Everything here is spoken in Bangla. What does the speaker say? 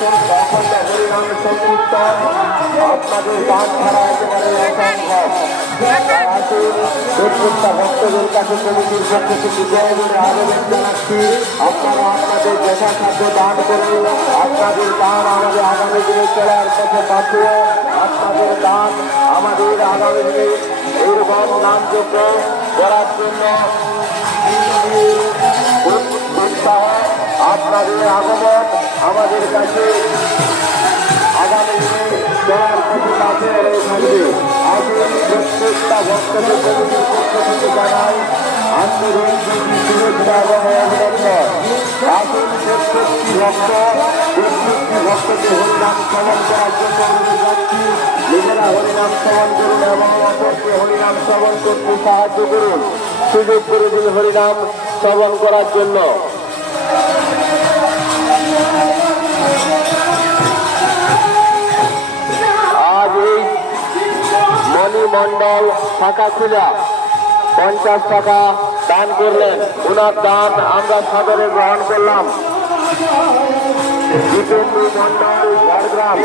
হরিনাম সংকীর্তন আপনাদের দান ছাড়া একেবারে অসম্ভব। প্রত্যেকটা ভক্তদের কাছে কমিটির পক্ষ থেকে জয় বলে আবেদন জানাচ্ছি, আপনারা আপনাদের যথাসাধ্য দান করুন। আপনাদের দান আমাদের আগামী দিনে চলার পথে পাঠিয়ে আপনাদের দান আমাদের আগামী দিনে এইরকম নামযোগ্য করার জন্য উৎসাহ। আপনাদের আগমন আমাদের কাছে আগামী দিনে চলার পথে কাছে হয়ে থাকবে। আসুন প্রত্যেকটা ভক্তদের কমিটির পক্ষ থেকে জানাই আন্তরিক শুভেচ্ছা এবং অভিনন্দন। আসুন প্রত্যেকটি ভক্তকে হরিনাম শ্রবণ করার জন্য অনুরোধ যাচ্ছি। নিজেরা হরিনাম শ্রবণ করুন এবং অপরকে হরিনাম শ্রবণ করতে সাহায্য করুন। সুযোগ করে দিন হরিনাম শ্রবণ করার জন্য। আজ এই মণিমণ্ডল শাখা খুলা 50 টাকা দান করলেন। ওনার দান আমরা সাদরে গ্রহণ করলাম। জিতেন্দ্র মণ্ডল ঝাড়গ্রাম।